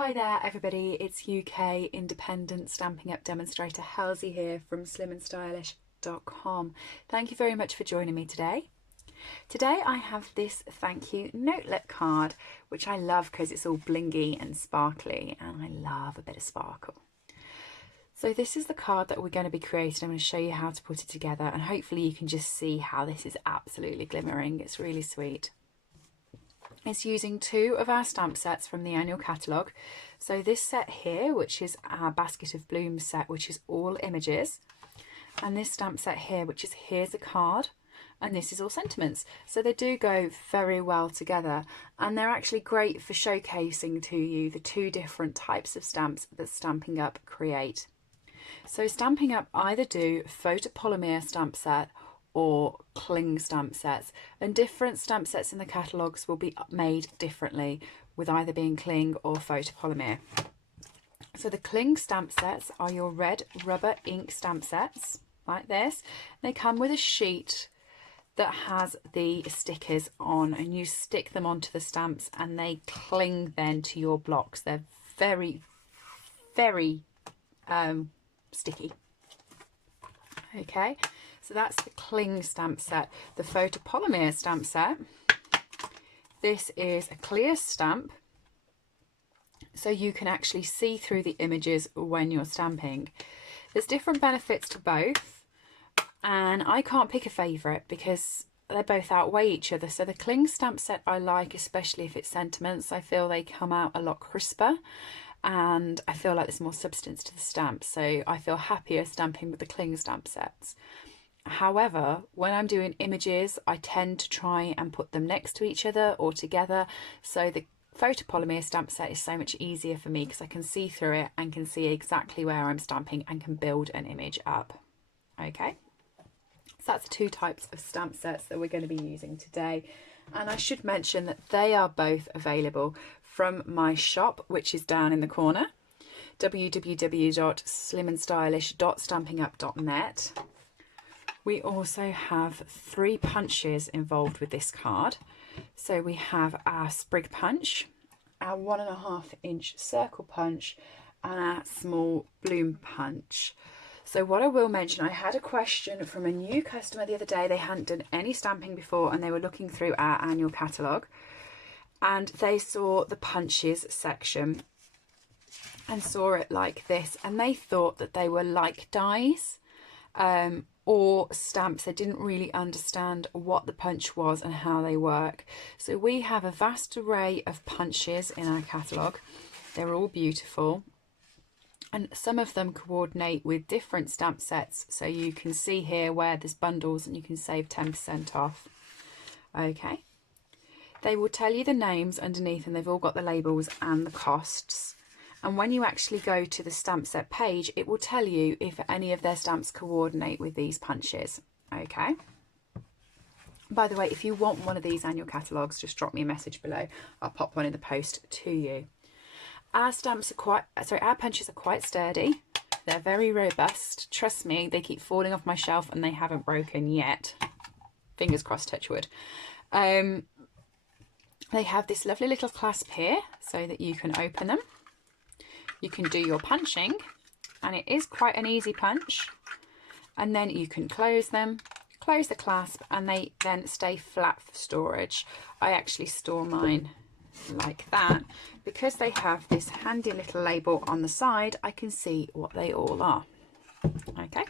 Hi there everybody, it's UK independent Stampin' Up demonstrator Halsey here from slimandstylish.com. Thank you very much for joining me today. Today I have this thank you notelet card, which I love because it's all blingy and sparkly, and I love a bit of sparkle. So this is the card that we're going to be creating. I'm going to show you how to put it together, and hopefully you can just see how this is absolutely glimmering. It's really sweet. It's using two of our stamp sets from the annual catalogue. So this set here, which is our Basket of Blooms set, which is all images, and this stamp set here, which is Here's a Card, and this is all sentiments. So they do go very well together, and they're actually great for showcasing to you the two different types of stamps that Stampin' Up create. So Stampin' Up either do photopolymer stamp set or cling stamp sets, and different stamp sets in the catalogues will be made differently, with either being cling or photopolymer. So the cling stamp sets are your red rubber ink stamp sets like this. They come with a sheet that has the stickers on, and you stick them onto the stamps and they cling then to your blocks. They're very sticky. Okay, so that's the cling stamp set. The photopolymer stamp set, this is a clear stamp, so you can actually see through the images when you're stamping. There's different benefits to both, and I can't pick a favourite because they both outweigh each other. So the cling stamp set I like, especially if it's sentiments. I feel they come out a lot crisper, and I feel like there's more substance to the stamp, so I feel happier stamping with the cling stamp sets. However, when I'm doing images, I tend to try and put them next to each other or together, so the photopolymer stamp set is so much easier for me because I can see through it and can see exactly where I'm stamping and can build an image up. Okay, so that's the two types of stamp sets that we're going to be using today, and I should mention that they are both available from my shop, which is down in the corner, www.slimandstylish.stampinup.net. We also have 3 punches involved with this card. So we have our sprig punch, our 1.5 inch circle punch, and our small bloom punch. So what I will mention, I had a question from a new customer the other day. They hadn't done any stamping before, and they were looking through our annual catalogue, and they saw the punches section and saw it like this, and they thought that they were like dies or stamps. They didn't really understand what the punch was and how they work. So we have a vast array of punches in our catalogue. They're all beautiful, and some of them coordinate with different stamp sets, so you can see here where there's bundles and you can save 10% off. Okay, they will tell you the names underneath, and they've all got the labels and the costs. And when you actually go to the stamp set page, it will tell you if any of their stamps coordinate with these punches. Okay. By the way, if you want one of these annual catalogues, just drop me a message below. I'll pop one in the post to you. Our stamps are our punches are quite sturdy. They're very robust. Trust me, they keep falling off my shelf and they haven't broken yet. Fingers crossed, touch wood. They have this lovely little clasp here so that you can open them. You can do your punching, and it is quite an easy punch, and then you can close them, close the clasp, and they then stay flat for storage. I actually store mine like that because they have this handy little label on the side. I can see what they all are. Okay,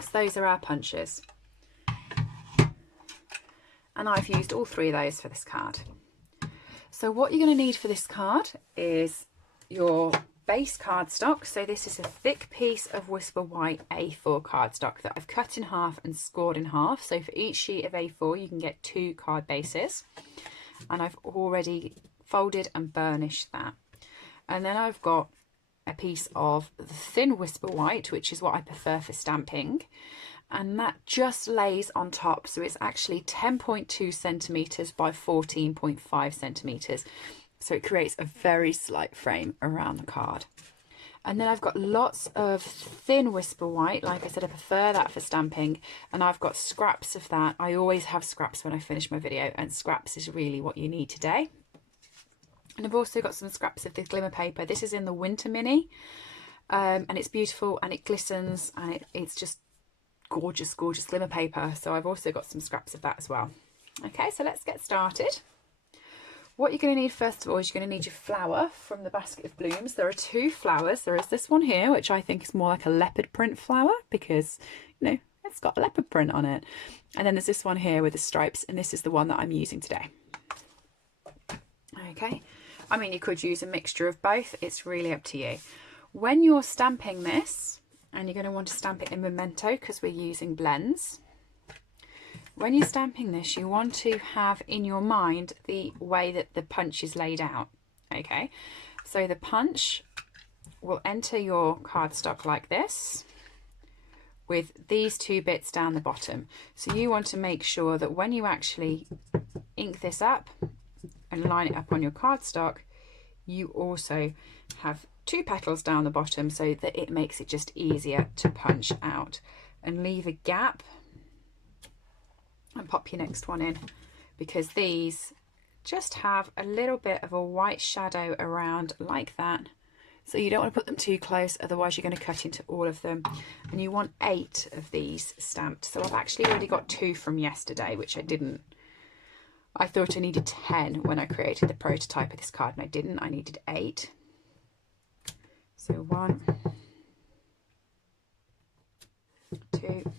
so those are our punches, and I've used all 3 of those for this card. So what you're going to need for this card is your base cardstock. So this is a thick piece of Whisper White A4 cardstock that I've cut in half and scored in half. So for each sheet of A4 you can get 2 card bases, and I've already folded and burnished that. And then I've got a piece of the thin Whisper White, which is what I prefer for stamping, and that just lays on top. So it's actually 10.2 centimeters by 14.5 centimeters. So it creates a very slight frame around the card. And then I've got lots of thin Whisper White. Like I said, I prefer that for stamping. And I've got scraps of that. I always have scraps when I finish my video, and scraps is really what you need today. And I've also got some scraps of the glimmer paper. This is in the Winter Mini, and it's beautiful and it glistens, and it's just gorgeous, gorgeous glimmer paper. So I've also got some scraps of that as well. Okay, so let's get started. What you're going to need first of all is you're going to need your flower from the basket of blooms. There are two flowers. There is this one here, which I think is more like a leopard print flower because, you know, it's got a leopard print on it. And then there's this one here with the stripes, and this is the one that I'm using today. Okay, I mean, you could use a mixture of both. It's really up to you. When you're stamping this, and you're going to want to stamp it in Memento because we're using blends. When you're stamping this, you want to have in your mind the way that the punch is laid out. Okay, so the punch will enter your cardstock like this with these two bits down the bottom. So you want to make sure that when you actually ink this up and line it up on your cardstock, you also have two petals down the bottom so that it makes it just easier to punch out. And leave a gap and pop your next one in, because these just have a little bit of a white shadow around like that. So you don't want to put them too close, otherwise you're going to cut into all of them. And you want 8 of these stamped. So I've actually already got 2 from yesterday, which I didn't. I thought I needed 10 when I created the prototype of this card, and I didn't. I needed 8. So 1, 2,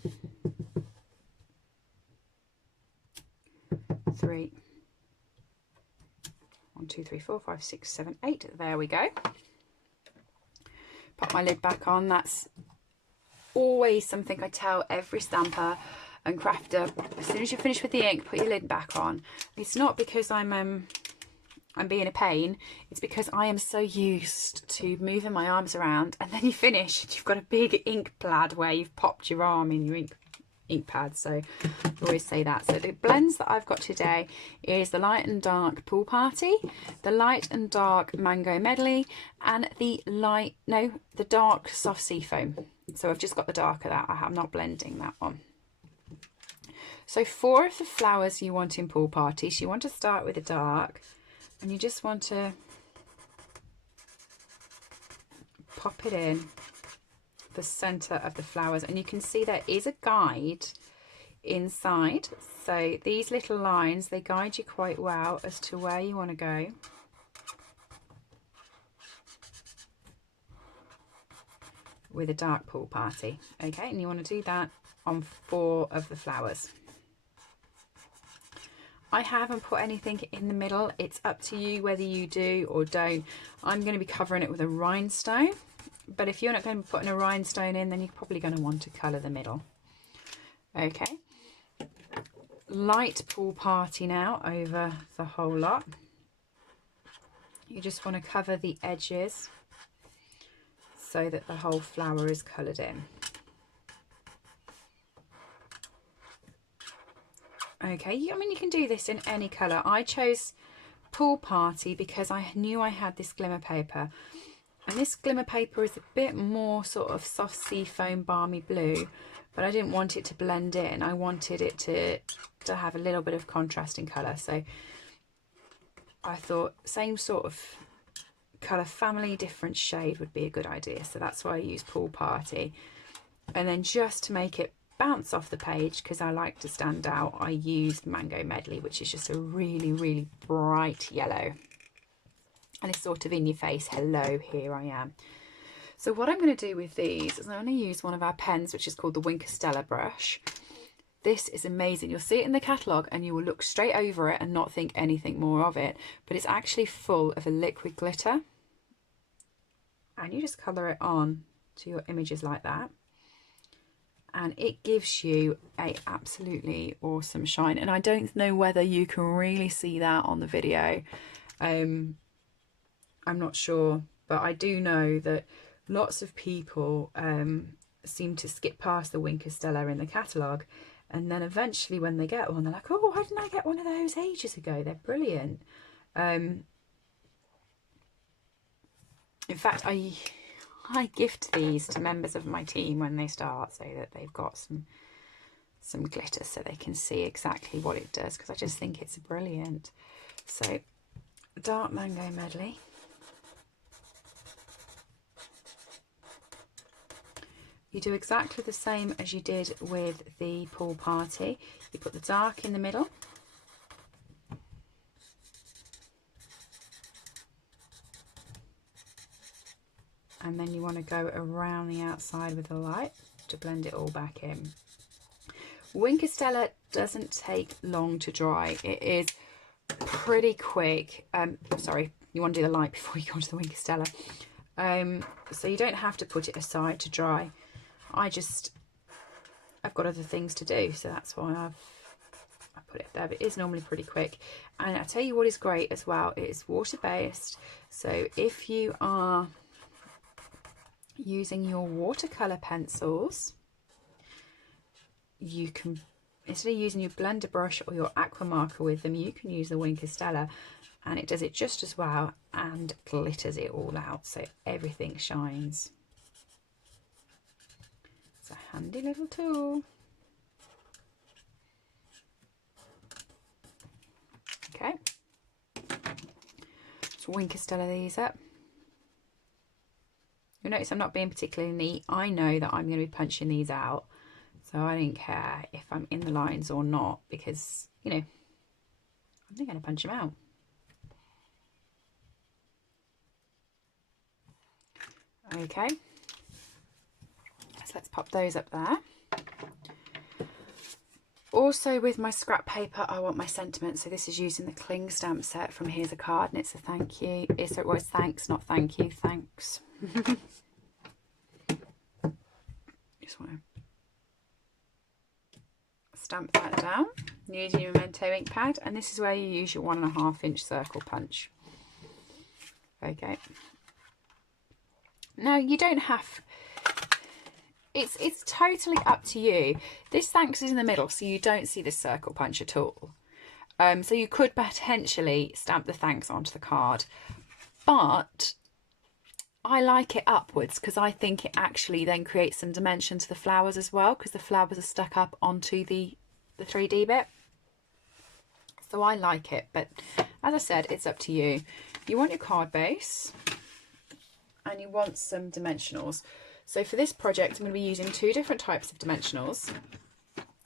3, 1, 2, 3, 4, 5, 6, 7, 8. There we go. Pop my lid back on. That's always something I tell every stamper and crafter. As soon as you finish with the ink, put your lid back on. It's not because I'm being a pain. It's because I am so used to moving my arms around, and then you finish and you've got a big ink pad where you've popped your arm in your ink pad. So I always say that. So the blends that I've got today is the light and dark Pool Party, the light and dark Mango Medley, and the dark Soft Sea Foam. So I've just got the dark of that. I'm not blending that one. So 4 of the flowers you want in Pool Party. So you want to start with the dark, and you just want to pop it in the center of the flowers, and you can see there is a guide inside. So these little lines, they guide you quite well as to where you want to go. With a dark Pool Party. Okay, and you want to do that on 4 of the flowers. I haven't put anything in the middle. It's up to you whether you do or don't. I'm going to be covering it with a rhinestone, but if you're not going to be putting a rhinestone in, then you're probably going to want to colour the middle. Okay, light Pool Party now over the whole lot. You just want to cover the edges so that the whole flower is coloured in. Okay, I mean, you can do this in any colour. I chose Pool Party because I knew I had this glimmer paper. And this glimmer paper is a bit more sort of soft sea foam balmy blue, but I didn't want it to blend in. I wanted it to have a little bit of contrast in colour. So I thought same sort of colour family, different shade would be a good idea. So that's why I used Pool Party. And then just to make it bounce off the page, because I like to stand out, I used Mango Medley, which is just a really, really bright yellow. And it's sort of in your face, hello, here I am. So what I'm going to do with these is I'm going to use one of our pens, which is called the Stella brush. This is amazing. You'll see it in the catalogue and you will look straight over it and not think anything more of it. But it's actually full of a liquid glitter. And you just colour it on to your images like that. And it gives you a absolutely awesome shine. And I don't know whether you can really see that on the video. I'm not sure, but I do know that lots of people seem to skip past the Stella in the catalogue, and then eventually when they get one, they're like, oh, why didn't I get one of those ages ago? They're brilliant. In fact, I gift these to members of my team when they start, so that they've got some glitter so they can see exactly what it does, because I just think it's brilliant. So dark mango medley. You do exactly the same as you did with the pool party. You put the dark in the middle. And then you want to go around the outside with the light to blend it all back in. Wink Stella doesn't take long to dry. It is pretty quick. Sorry, you want to do the light before you go on to the Wink Stella. So you don't have to put it aside to dry. I've got other things to do, so that's why I put it there. But it is normally pretty quick. And I tell you what is great as well, it is water based. So if you are using your watercolor pencils, you can, instead of using your blender brush or your aqua marker with them, you can use the Wink Stella, and it does it just as well and glitters it all out, so everything shines. It's a handy little tool. Okay, let's Wink Stella these up. You'll notice I'm not being particularly neat. I know that I'm going to be punching these out, so I don't care if I'm in the lines or not, because, you know, I'm going to punch them out. Okay, so let's pop those up there. Also with my scrap paper, I want my sentiment. So this is using the Cling stamp set from Here's a Card, and it's a thank you. It's thanks, not thank you, thanks. Just want to stamp that down using your Memento ink pad, and this is where you use your 1.5 inch circle punch. Okay. Now you don't have, it's totally up to you. This thanks is in the middle, so you don't see this circle punch at all. So you could potentially stamp the thanks onto the card, but I like it upwards because I think it actually then creates some dimension to the flowers as well, because the flowers are stuck up onto the 3D bit. So I like it, but as I said, it's up to you. You want your card base and you want some dimensionals. So for this project, I'm going to be using 2 different types of dimensionals.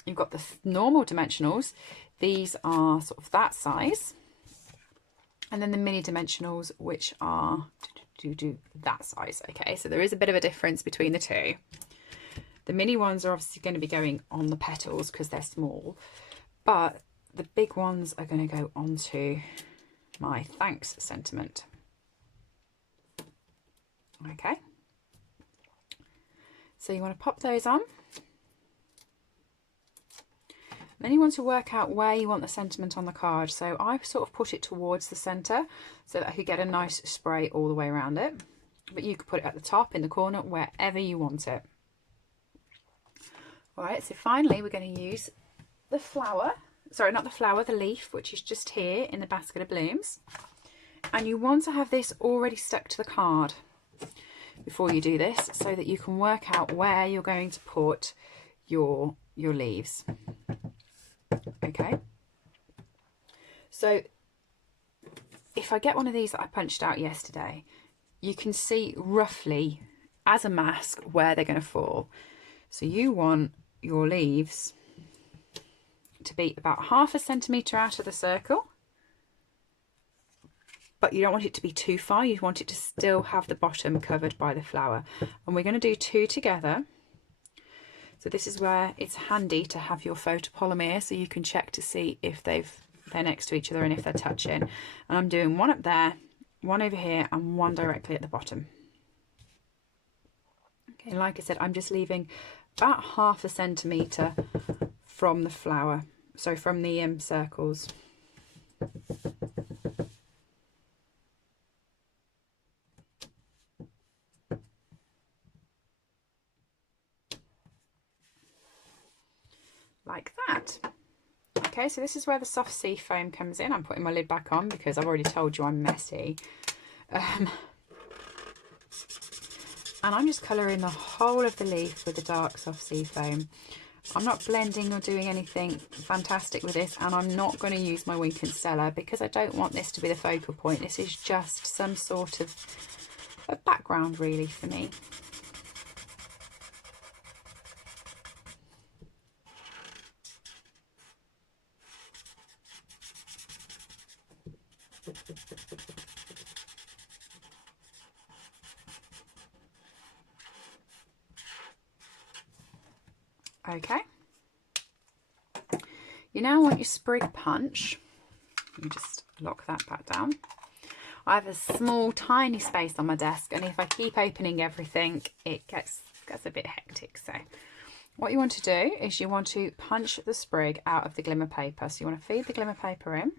You've got the normal dimensionals. These are sort of that size. And then the mini dimensionals, which are that size. Okay, so there is a bit of a difference between the two. The mini ones are obviously going to be going on the petals because they're small, but the big ones are going to go onto my thanks sentiment. Okay, so you want to pop those on. Then you want to work out where you want the sentiment on the card. So I sort of put it towards the centre so that I could get a nice spray all the way around it. But you could put it at the top, in the corner, wherever you want it. All right, so finally we're going to use the flower. Sorry, not the flower, the leaf, which is just here in the basket of blooms. And you want to have this already stuck to the card before you do this, so that you can work out where you're going to put your leaves. Okay, so if I get one of these that I punched out yesterday, you can see roughly as a mask where they're going to fall. So you want your leaves to be about 1/2 centimetre out of the circle, but you don't want it to be too far. You want it to still have the bottom covered by the flower. And we're going to do 2 together. So this is where it's handy to have your photopolymer, so you can check to see if they're next to each other and if they're touching. And I'm doing 1 up there, 1 over here, and 1 directly at the bottom. Okay, like I said, I'm just leaving about 1/2 centimetre from the flower, so from the circles. Like that. Okay, so this is where the soft sea foam comes in. I'm putting my lid back on because I've already told you I'm messy. And I'm just colouring the whole of the leaf with the dark soft sea foam. I'm not blending or doing anything fantastic with this, and I'm not going to use my Wink and Stella because I don't want this to be the focal point. This is just some sort of a background really for me. Okay. You now want your sprig punch. Let me just lock that back down. I have a small, tiny space on my desk, and if I keep opening everything, it gets a bit hectic. So what you want to do is you want to punch the sprig out of the glimmer paper. So you want to feed the glimmer paper in.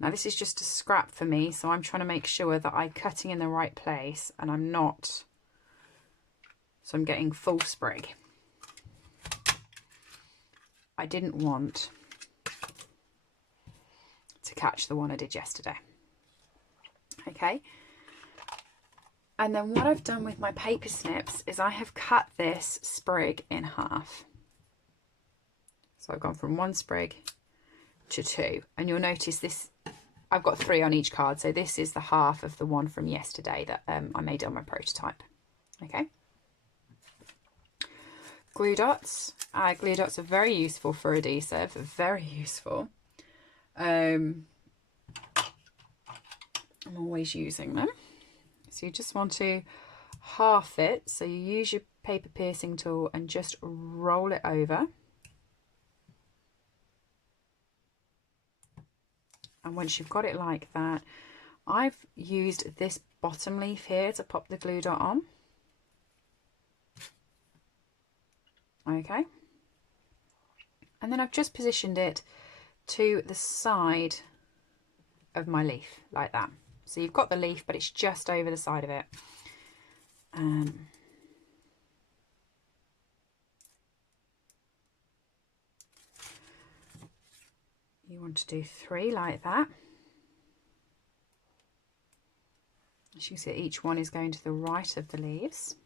Now this is just a scrap for me, so I'm trying to make sure that I'm cutting in the right place and I'm not, so I'm getting full sprig. I didn't want to catch the one I did yesterday. Okay. And then what I've done with my paper snips is I have cut this sprig in half. So I've gone from one sprig to two, and you'll notice this, I've got 3 on each card, so this is the half of the one from yesterday that I made on my prototype. Okay. Glue dots. Glue dots are very useful for adhesive, very useful. I'm always using them. So you just want to half it, so you use your paper piercing tool and just roll it over. And once you've got it like that, I've used this bottom leaf here to pop the glue dot on. Okay. And then I've just positioned it to the side of my leaf like that. So you've got the leaf, but it's just over the side of it. You want to do 3 like that. As you see, each one is going to the right of the leaves.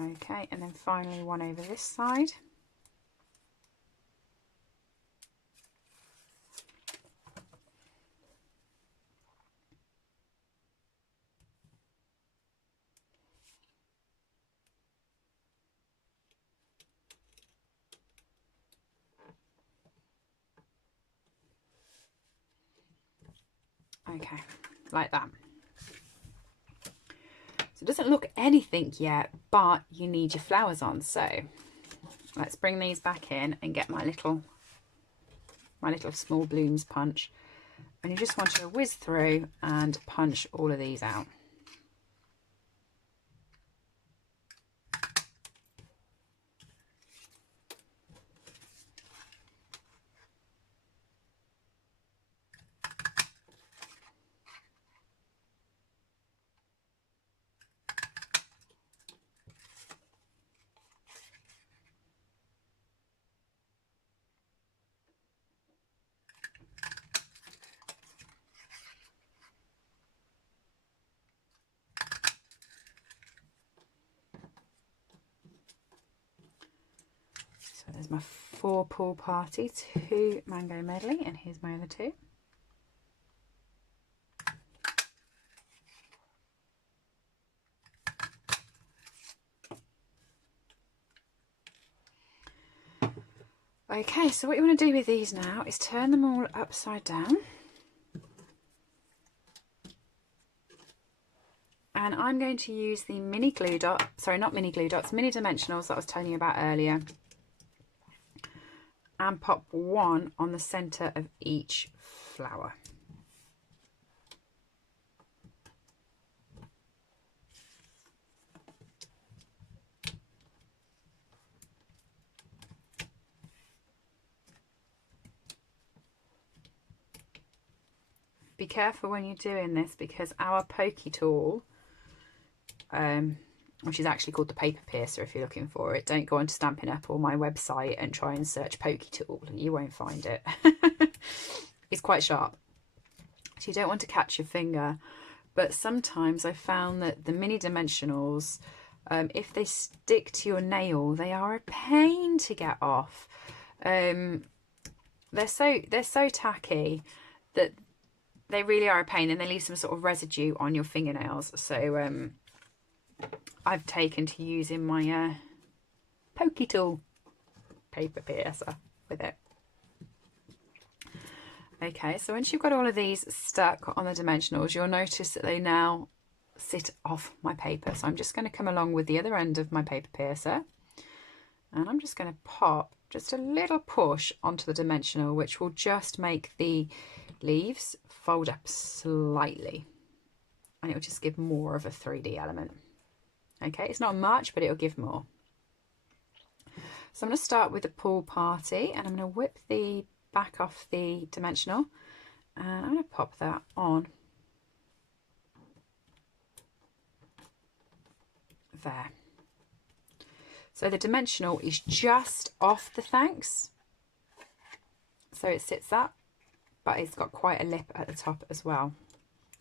Okay, and then finally one over this side. Okay, like that. So it doesn't look anything yet, but you need your flowers on. So let's bring these back in and get my little small blooms punch. And you just want to whiz through and punch all of these out. So there's my 4 pool party, 2 mango medley, and here's my other 2. Okay, so what you want to do with these now is turn them all upside down. And I'm going to use the mini glue dot, sorry, not mini glue dots, mini dimensionals that I was telling you about earlier. And pop 1 on the centre of each flower. Be careful when you're doing this, because our pokey tool, which is actually called the paper piercer if you're looking for it, don't go onto Stampin' Up! Or my website and try and search pokey tool, you won't find it. It's quite sharp. So you don't want to catch your finger. But sometimes I found that the mini dimensionals, if they stick to your nail, they are a pain to get off. They're so tacky that they really are a pain, and they leave some sort of residue on your fingernails. So I've taken to using my pokey tool paper piercer with it. Okay, so once you've got all of these stuck on the dimensionals, you'll notice that they now sit off my paper. So I'm just going to come along with the other end of my paper piercer, and I'm just going to pop just a little push onto the dimensional, which will just make the leaves fold up slightly, and it will just give more of a 3D element. Okay, it's not much, but it'll give more. So I'm going to start with the pool party, and I'm going to whip the back off the dimensional, and I'm going to pop that on there. So the dimensional is just off the thanks, so it sits up, but it's got quite a lip at the top as well.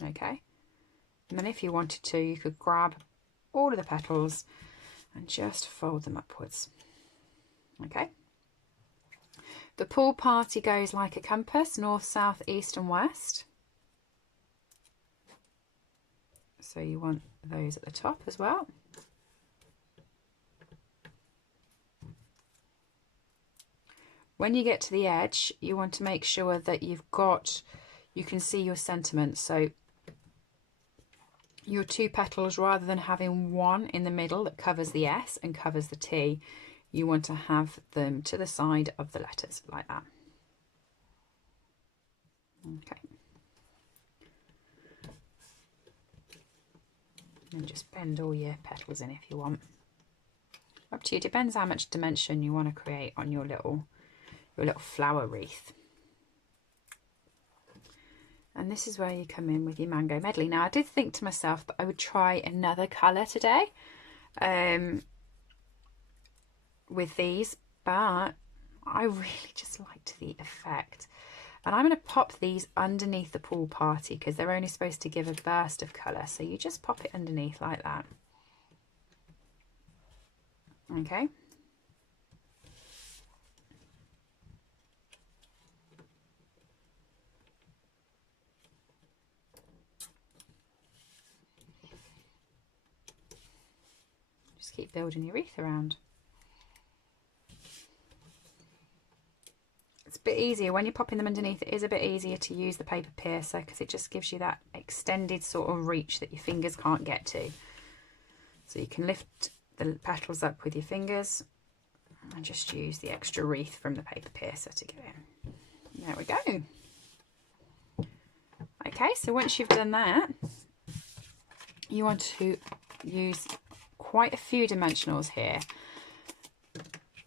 Okay, and then if you wanted to, you could grab all of the petals and just fold them upwards. Okay, the pool party goes like a compass, north, south, east and west. So you want those at the top as well. When you get to the edge, you want to make sure that you can see your sentiment. So your two petals, rather than having one in the middle that covers the S and covers the T, you want to have them to the side of the letters like that. Okay. And just bend all your petals in if you want. Up to you, depends how much dimension you want to create on your little flower wreath. And this is where you come in with your mango medley. Now I did think to myself that I would try another colour today with these, but I really just liked the effect. And I'm going to pop these underneath the pool party because they're only supposed to give a burst of colour. So you just pop it underneath like that. Okay. Just keep building your wreath around. It's a bit easier when you're popping them underneath. It is a bit easier to use the paper piercer because it just gives you that extended sort of reach that your fingers can't get to. So you can lift the petals up with your fingers and just use the extra wreath from the paper piercer to get in. There we go. Okay, so once you've done that, you want to use quite a few dimensionals here.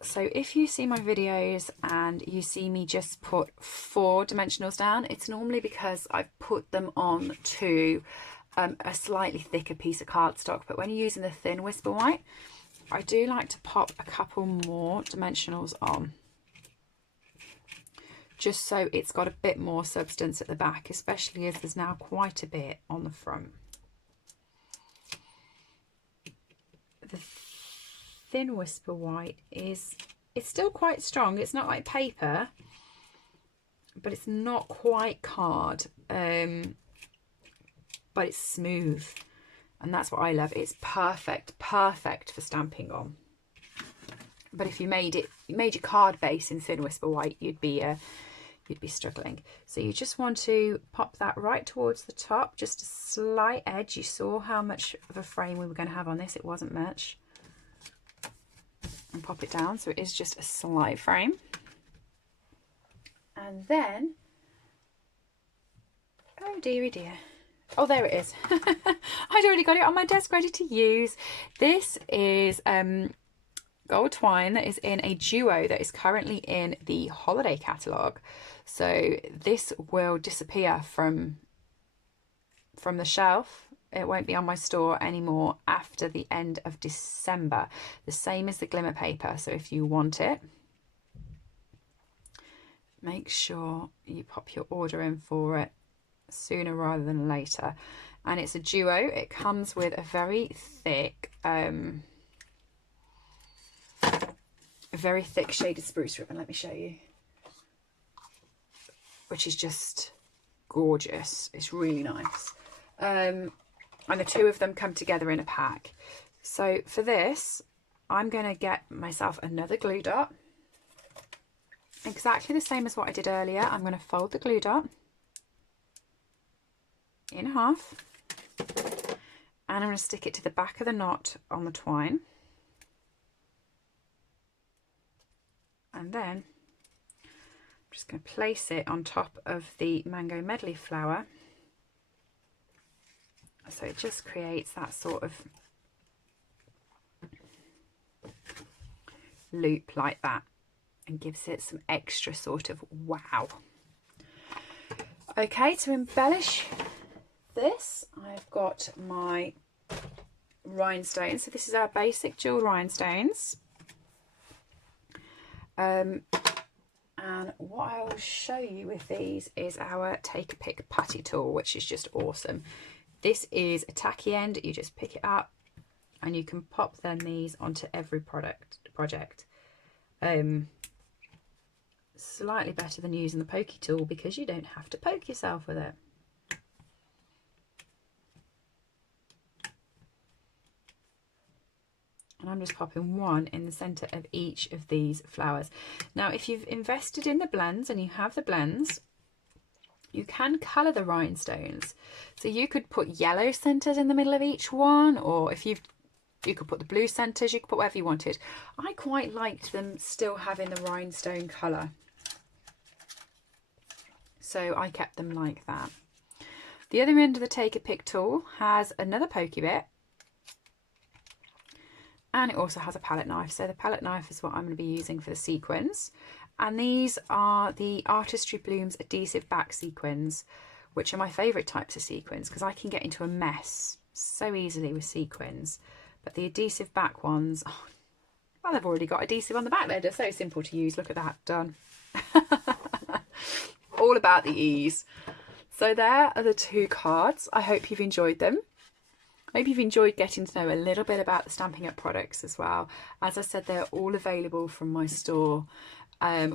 So if you see my videos and you see me just put 4 dimensionals down, it's normally because I've put them on to a slightly thicker piece of cardstock. But when you're using the thin Whisper White, I do like to pop a couple more dimensionals on, just so it's got a bit more substance at the back, especially as there's now quite a bit on the front. The thin Whisper White it's still quite strong. It's not like paper, but it's not quite card, but it's smooth, and that's what I love. It's perfect for stamping on. But if you made your card base in thin Whisper White, you'd be struggling. So you just want to pop that right towards the top, just a slight edge. You saw how much of a frame we were going to have on this. It wasn't much. And pop it down so it is just a slight frame. And then, oh dearie dear, oh there it is. I'd already got it on my desk ready to use. This is gold twine that is in a duo that is currently in the holiday catalogue. So this will disappear from the shelf. It won't be on my store anymore after the end of December. The same as the glimmer paper. So if you want it, make sure you pop your order in for it sooner rather than later. And it's a duo. It comes with a very thick shaded spruce ribbon. Let me show you, which is just gorgeous. It's really nice. And the two of them come together in a pack. So for this, I'm going to get myself another glue dot, exactly the same as what I did earlier. I'm going to fold the glue dot in half, and I'm going to stick it to the back of the knot on the twine, and then I'm just going to place it on top of the mango medley flower, so it just creates that sort of loop like that and gives it some extra sort of wow. Okay, to embellish this, I've got my rhinestones. So this is our basic jewel rhinestones. And what I will show you with these is our take a pick putty tool, which is just awesome. This is a tacky end. You just pick it up and you can pop then these onto every project. Slightly better than using the pokey tool because you don't have to poke yourself with it. And I'm just popping one in the centre of each of these flowers. Now, if you've invested in the blends and you have the blends, you can colour the rhinestones. So you could put yellow centres in the middle of each one, or if you could put the blue centres, you could put whatever you wanted. I quite liked them still having the rhinestone colour, so I kept them like that. The other end of the take a pick tool has another pokey bit, and it also has a palette knife. So the palette knife is what I'm going to be using for the sequins. And these are the Artistry Blooms adhesive back sequins, which are my favourite types of sequins because I can get into a mess so easily with sequins. But the adhesive back ones, oh, well, they've already got adhesive on the back. They're just so simple to use. Look at that, done. All about the ease. So there are the two cards. I hope you've enjoyed them. I hope you've enjoyed getting to know a little bit about the Stampin' Up products as well. As I said, they're all available from my store,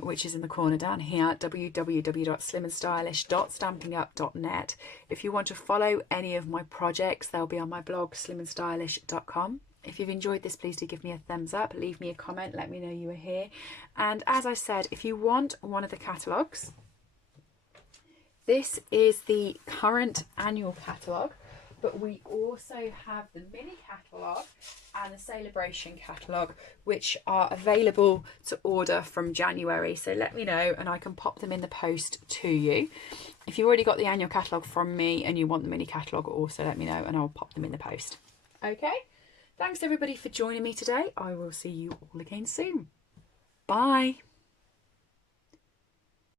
which is in the corner down here at www.slimandstylish.stampinup.net. If you want to follow any of my projects, they'll be on my blog slimandstylish.com. If you've enjoyed this, please do give me a thumbs up, leave me a comment, let me know you were here. And as I said, if you want one of the catalogues, this is the current annual catalogue, but we also have the mini catalogue and the celebration catalogue, which are available to order from January. So let me know and I can pop them in the post to you. If you've already got the annual catalogue from me and you want the mini catalogue, also let me know and I'll pop them in the post. Okay, thanks everybody for joining me today. I will see you all again soon. Bye.